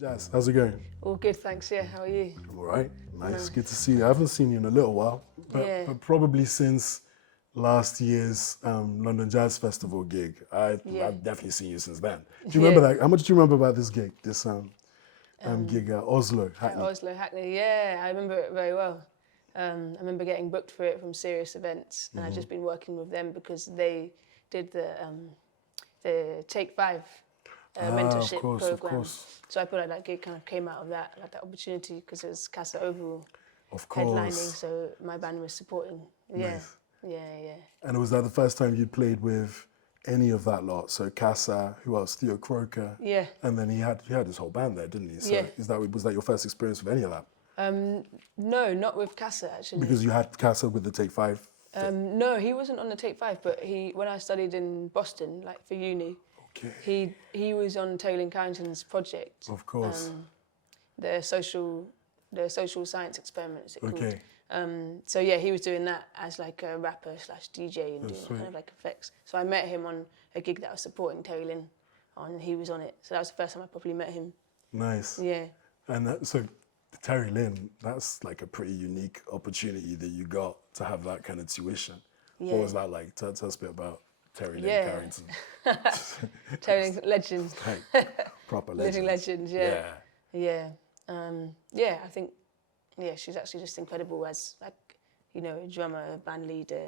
Jas, how's it going? All good, thanks. Yeah, how are you? I'm all right. Nice, good to see you. I haven't seen you in a little while, but probably since last year's London Jazz Festival gig. I've definitely seen you since then. Do you remember that? How much do you remember about this gig? This gig at Oslo, Hackney? At Oslo, Hackney. Yeah, I remember it very well. I remember getting booked for it from Serious Events, and I'd just been working with them because they did the Take 5 mentorship program. Of course. So I feel like that gig kind of came out of that, like that opportunity, because it was Casa overall headlining. So my band was supporting. Yeah, Nice. yeah. And was that the first time you played with any of that lot? So Casa, who else? Theo Croker. Yeah. And then he had his whole band there, didn't he? So Yeah. was that your first experience with any of that? No, not with Casa actually. Because you had Casa with the Take 5. No, he wasn't on the Take 5, but when I studied in Boston, like for uni, he was on Taylor Carrington's project. Of course. The social science experiment, is it called? Okay. So yeah, he was doing that as like a rapper / DJ and doing kind of like effects. So I met him on a gig that I was supporting Terry Lynn on. He was on it. So that was the first time I properly met him. Nice. Yeah. And so Terry Lynn, that's like a pretty unique opportunity that you got to have that kind of tuition. Yeah. What was that like? Tell us a bit about Terry Lynn Carrington. Terry Lynn, legend. Proper legend. Living legend, yeah. I think, she's actually just incredible as like, you know, a drummer, a band leader,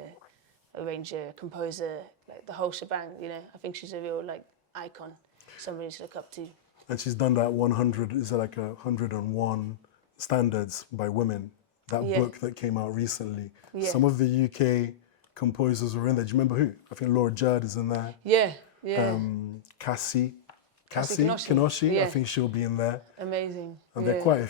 arranger, composer, like the whole shebang, you know. I think she's a real like icon, somebody to look up to. And she's done that 100, is it like 101 standards by women? That book that came out recently. Yeah. Some of the UK composers were in there. Do you remember who? I think Laura Judd is in there. Yeah. Cassie Kinoshi, I think she'll be in there. Amazing. And there are quite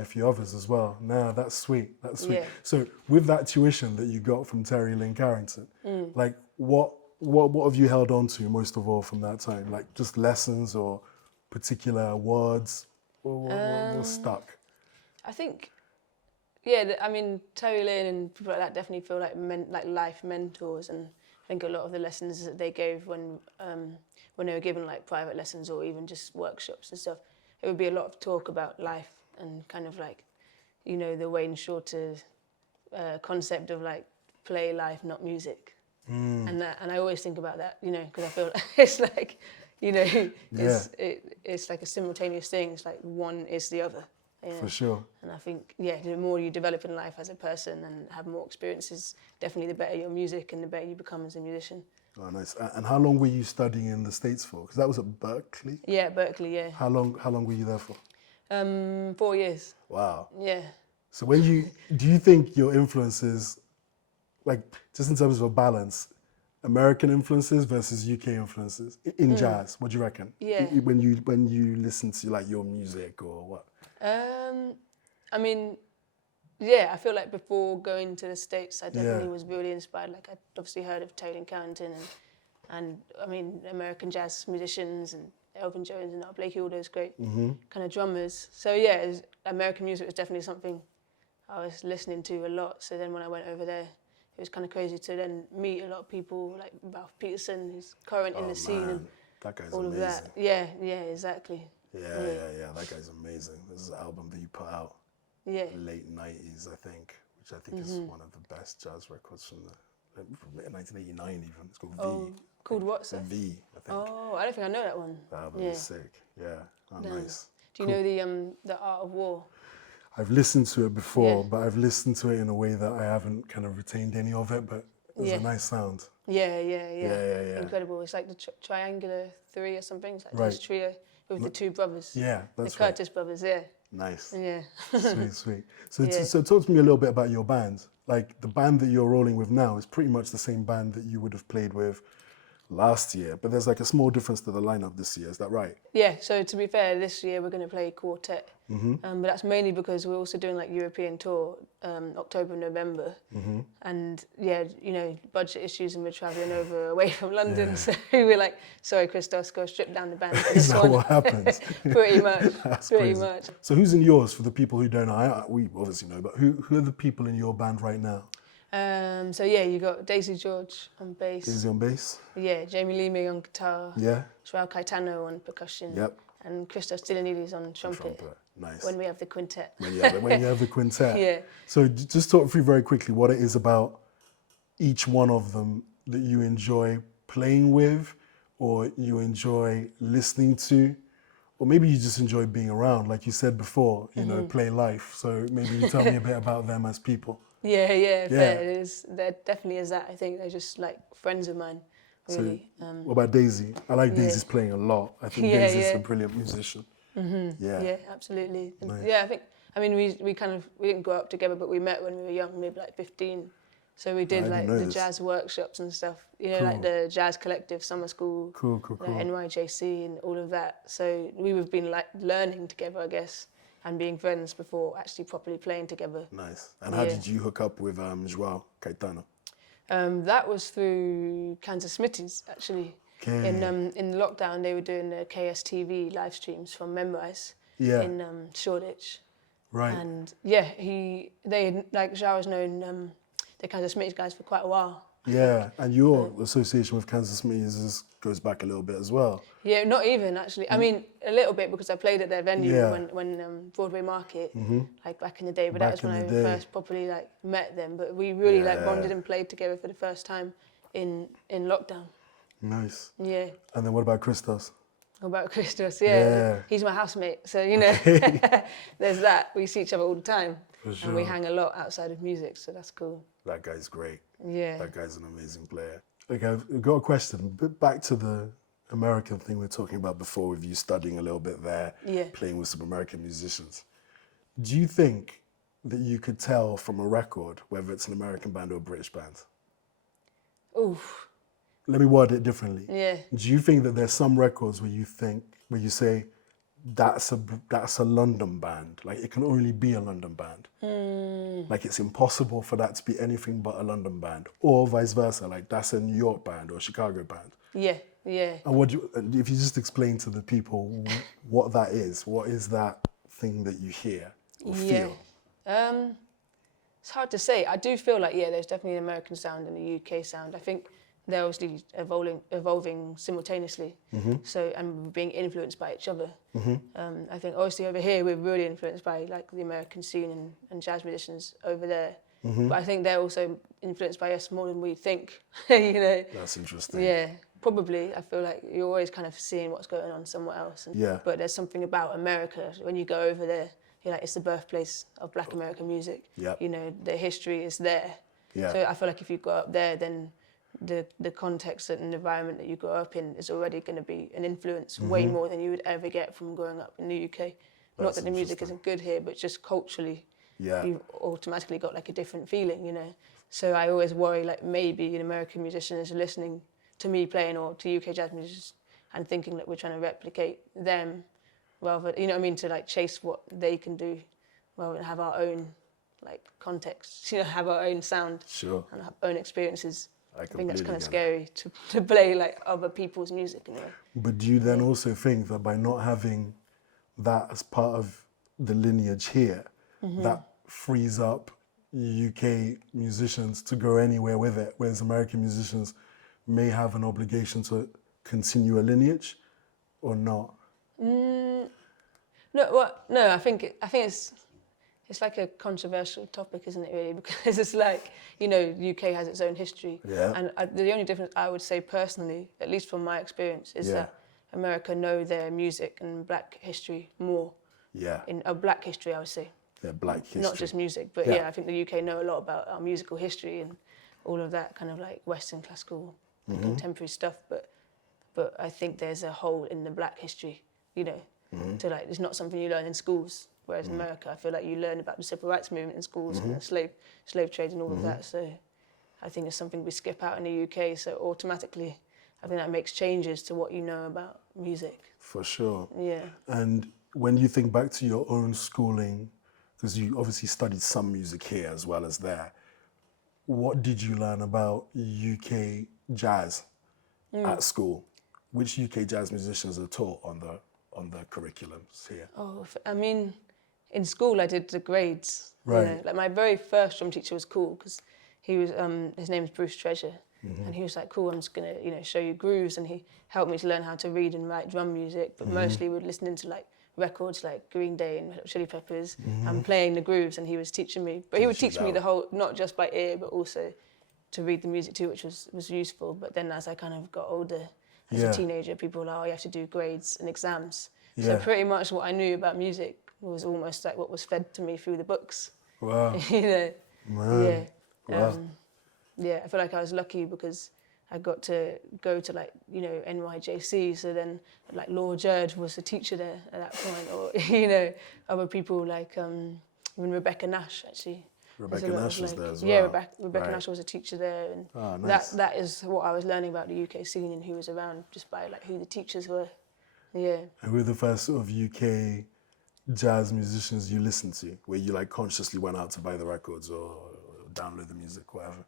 a few others as well. No, that's sweet. Yeah. So with that tuition that you got from Terry Lynn Carrington, like what have you held on to most of all from that time? Like just lessons or particular awards? What stuck? I think, I mean, Terry Lynn and people like that definitely feel like life mentors, and I think a lot of the lessons that they gave when they were given like private lessons or even just workshops and stuff, it would be a lot of talk about life and kind of like, you know, the Wayne Shorter concept of like play life, not music. And I always think about that, you know, because I feel like it's like, you know, it's like a simultaneous thing. It's like one is the other. Yeah. For sure. And I think, the more you develop in life as a person and have more experiences, definitely the better your music and the better you become as a musician. Oh, nice. And how long were you studying in the States for? Because that was at Berkeley? Yeah, Berkeley, yeah. How long were you there for? 4 years. Wow. Yeah. So do you think your influences, like just in terms of a balance, American influences versus UK influences in jazz, what do you reckon? Yeah. When you listen to like your music or what? I mean, I feel like before going to the States, I definitely was really inspired. Like I'd obviously heard of Taylor Carrington and I mean, American jazz musicians and Elvin Jones and Art Blakey, all those great kind of drummers. So American music was definitely something I was listening to a lot. So then when I went over there, it was kind of crazy to then meet a lot of people like Ralph Peterson, who's current in the scene and that guy's all amazing. of that. Yeah, exactly. Yeah, that guy's amazing. This is an album that you put out late 90s, I think, which I think is one of the best jazz records from 1989 even. It's called V. Called what, sir? V, I think. Oh, I don't think I know that one. That album is sick, nice. Do you know the Art of War? I've listened to it before, but I've listened to it in a way that I haven't kind of retained any of it, but it's a nice sound. Yeah. Incredible. It's like the Triangular 3 or something. It's like this trio with the two brothers. Yeah, that's the Curtis brothers, Nice. Yeah. Sweet. So talk to me a little bit about your band. Like the band that you're rolling with now is pretty much the same band that you would have played with last year, but there's like a small difference to the lineup this year, is that right? Yeah, so to be fair, this year we're going to play quartet, but that's mainly because we're also doing like European tour, October, November, and you know, budget issues and we're travelling away from London, so we're like, sorry Christos, go strip down the band for this Is that one. what happens? Pretty much, pretty much. So who's in yours, for the people who don't know? We obviously know, but who are the people in your band right now? So yeah, you got Daisy George on bass. Daisy on bass. Yeah, Jamie Lee on guitar. Yeah. Joao Caetano on percussion. Yep. And Christos Stylianides on trumpet. Nice. When we have the quintet. When you have the quintet. Yeah. So just talk through very quickly what it is about each one of them that you enjoy playing with, or you enjoy listening to, or maybe you just enjoy being around. Like you said before, you know, play life. So maybe you tell me a bit about them as people. Yeah, fair. There definitely is that. I think they're just like friends of mine, really. So, what about Daisy? I like Daisy's playing a lot. I think Daisy's a brilliant musician. Yeah, absolutely. And Nice. yeah, I mean, we didn't grow up together, but we met when we were young, maybe like 15. So we did like the jazz workshops and stuff, you know, like the Jazz Collective summer school, Cool. NYJC and all of that. So we've been like learning together, I guess, and being friends before actually properly playing together. Nice. And how did you hook up with Joao Caetano? That was through Kansas Smitty's, actually. Okay. In lockdown, they were doing the KSTV live streams from Memrise in Shoreditch. Right. And yeah, Joao's known the Kansas Smitty's guys for quite a while. Yeah, and your association with Kansas Smitty's goes back a little bit as well. Yeah, not even actually. I mean, a little bit because I played at their venue when Broadway Market, like back in the day. But that was when I first properly like met them. But we really like bonded and played together for the first time in lockdown. Nice. Yeah. And then what about Christos? What about Christos? Yeah. He's my housemate, so you know, there's that. We see each other all the time, For sure. and we hang a lot outside of music, so that's cool. That guy's great. Yeah. That guy's an amazing player. Okay, I've got a question. But back to the American thing we were talking about before, with you studying a little bit there, playing with some American musicians. Do you think that you could tell from a record whether it's an American band or a British band? Oof. Let me word it differently. Yeah. Do you think that there's some records where you say, that's a London band, like it can only be a London band? Like it's impossible for that to be anything but a London band, or vice versa, like that's a New York band or a Chicago band? Yeah. And if you just explain to the people what that is, what is that thing that you hear or feel? It's hard to say. I do feel like, there's definitely an American sound and a UK sound. I think they're obviously evolving simultaneously, so and being influenced by each other. I think obviously over here we're really influenced by like the American scene and jazz musicians over there. But I think they're also influenced by us more than we think. You know. That's interesting. Yeah, probably. I feel like you're always kind of seeing what's going on somewhere else. But there's something about America when you go over there. You're like, it's the birthplace of Black American music. You know, the history is there. So I feel like if you go up there, then the context and environment that you grew up in is already going to be an influence way more than you would ever get from growing up in the UK. Not that the music isn't good here, but just culturally, you've automatically got like a different feeling, you know. So I always worry like maybe an American musician is listening to me playing or to UK jazz musicians and thinking that we're trying to replicate them rather, you know what I mean, to like chase what they can do rather than have our own like context, you know, have our own sound and our own experiences. I think that's kind of scary to play like other people's music in a way. But do you then also think that by not having that as part of the lineage here, that frees up UK musicians to go anywhere with it, whereas American musicians may have an obligation to continue a lineage or not? No, I think it's like a controversial topic, isn't it, really? Because it's like, you know, the UK has its own history. And the only difference I would say personally, at least from my experience, is that America know their music and Black history more. In Black history, I would say. Their Black history. Not just music, but I think the UK know a lot about our musical history and all of that kind of like Western classical and contemporary stuff. But I think there's a hole in the Black history, you know, to like, it's not something you learn in schools. Whereas in America, I feel like you learn about the civil rights movement in schools and the slave trade and all of that. So I think it's something we skip out in the UK. So automatically, I think that makes changes to what you know about music. For sure. Yeah. And when you think back to your own schooling, because you obviously studied some music here as well as there, what did you learn about UK jazz at school? Which UK jazz musicians are taught on the curriculums here? Oh, I mean, in school I did the grades. Right. You know? Like my very first drum teacher was cool because he was his name's Bruce Treasure, and he was like, cool, I'm just gonna show you grooves, and he helped me to learn how to read and write drum music, but mostly we'd listening to like records like Green Day and Red Hot Chili Peppers, and playing the grooves, and he was teaching me, but he would teach me the whole, not just by ear, but also to read the music too, which was useful. But then as I kind of got older, as a teenager, people were like, oh, you have to do grades and exams. So pretty much what I knew about music was almost like what was fed to me through the books. Wow. Man. Wow. I feel like I was lucky because I got to go to like, NYJC. So then like Law Judge was a teacher there at that point, or, other people like even Rebecca Nash actually. Rebecca Nash was there as well. Yeah, Rebecca Nash was a teacher there, and nice. that is what I was learning about the UK scene and who was around just by like who the teachers were. Yeah. And who were the first sort of UK jazz musicians you listened to, where you like consciously went out to buy the records or download the music, whatever?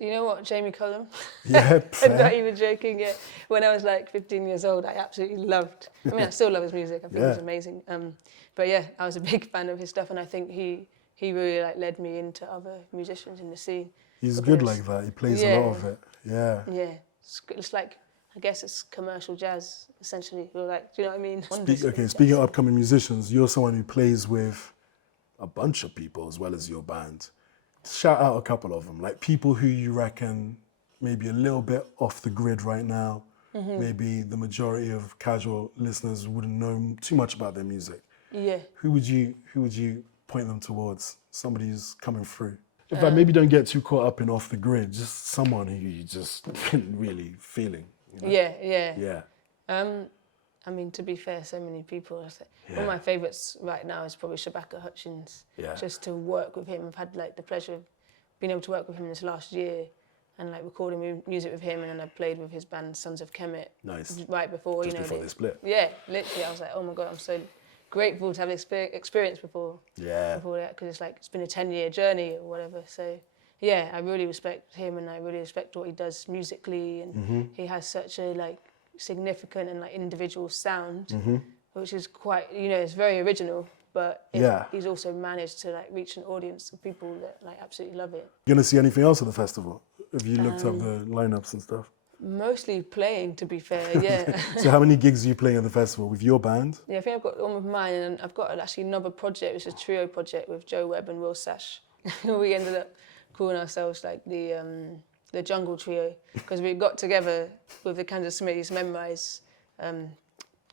You know what, Jamie Cullum? Yeah, I'm not even joking. Yeah, when I was like 15 years old, I absolutely loved. I mean, I still love his music. I think he's amazing. But yeah, I was a big fan of his stuff, and I think he really like led me into other musicians in the scene. He's good like that. He plays a lot of it. Yeah. Yeah, it's like, I guess it's commercial jazz essentially. Or like, do you know what I mean? Speaking of upcoming musicians, you're someone who plays with a bunch of people as well as your band. Shout out a couple of them, like people who you reckon maybe a little bit off the grid right now. Maybe the majority of casual listeners wouldn't know too much about their music. Yeah. Who would you point them towards? Somebody who's coming through. In fact, maybe don't get too caught up in off the grid. Just someone who you just really feeling. Yeah. I mean, to be fair, so many people. One of my favourites right now is probably Shabaka Hutchins. Yeah. Just to work with him, I've had like the pleasure of being able to work with him this last year, and like recording music with him, and then I played with his band Sons of Kemet. Nice. Right before Just before they split. Yeah, literally, I was like, oh my god, I'm so grateful to have experience before that, because it's like it's been a 10-year journey or whatever. So yeah, I really respect him, and I really respect what he does musically, and he has such a like significant and like individual sound, which is quite, it's very original, but he's also managed to like reach an audience of people that like absolutely love it. You gonna see anything else at the festival? Have you looked up the lineups and stuff? Mostly playing, to be fair, yeah. So how many gigs are you playing at the festival with your band? Yeah, I think I've got one with mine, and I've got actually another project, which is a trio project with Joe Webb and Will Sash. We ended up calling ourselves like the Jungle Trio, because we got together with the Kansas Smitty's Memrise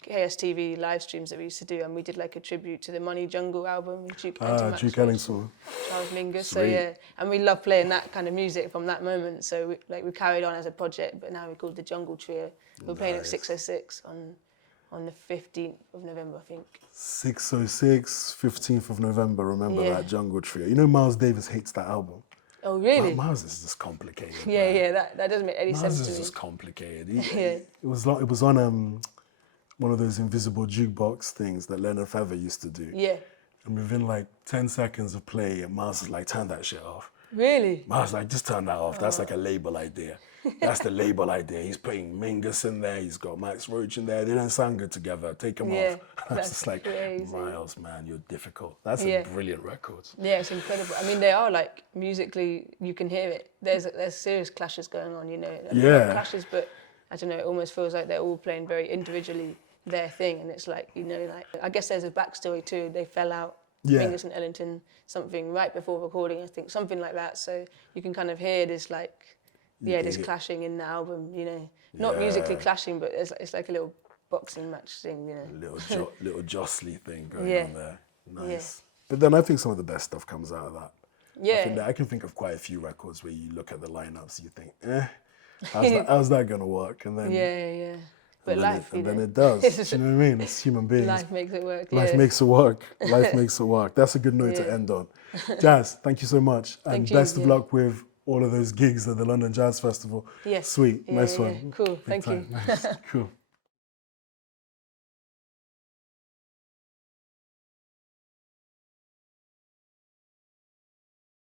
KSTV live streams that we used to do, and we did like a tribute to the Money Jungle album with Duke Ellington, Charles Mingus. So yeah, and we love playing that kind of music from that moment. So we carried on as a project, but now we're called the Jungle Trio. We're playing at 606 on the 15th of November, I think. 606, 15th of November. Remember that Jungle Trio. You know, Miles Davis hates that album. Oh really? Miles is just complicated. Yeah, that doesn't make any sense to me. Miles is just complicated. It was on one of those invisible jukebox things that Leonard Feather used to do. Yeah. And within like 10 seconds of play, Miles is like, turn that shit off. Really? Miles is like, just turn that off. That's like a label idea. That's the label idea. He's putting Mingus in there. He's got Max Roach in there. They don't sound good together. Take them off. That's just like, crazy. Miles, man, you're difficult. That's a brilliant record. Yeah, it's incredible. I mean, they are like, musically, you can hear it. There's serious clashes going on, clashes, but I don't know, it almost feels like they're all playing very individually their thing, and it's like, I guess there's a backstory too. They fell out, Mingus and Ellington, something right before recording, I think, something like that. So you can kind of hear this like, this clashing in the album, not musically clashing, but it's like a little boxing match thing, Little jostly thing going on there. Nice. Yeah. But then I think some of the best stuff comes out of that. Yeah. I can think of quite a few records where you look at the lineups, you think, how's that gonna work? And then But life, then it does. Do you know what I mean? It's human beings. Life makes it work. Life makes it work. Life makes it work. That's a good note to end on. Jas, thank you so much. And best of luck with all of those gigs at the London Jazz Festival. Yes. Sweet. Nice one. Cool. Thank you. Nice. Cool.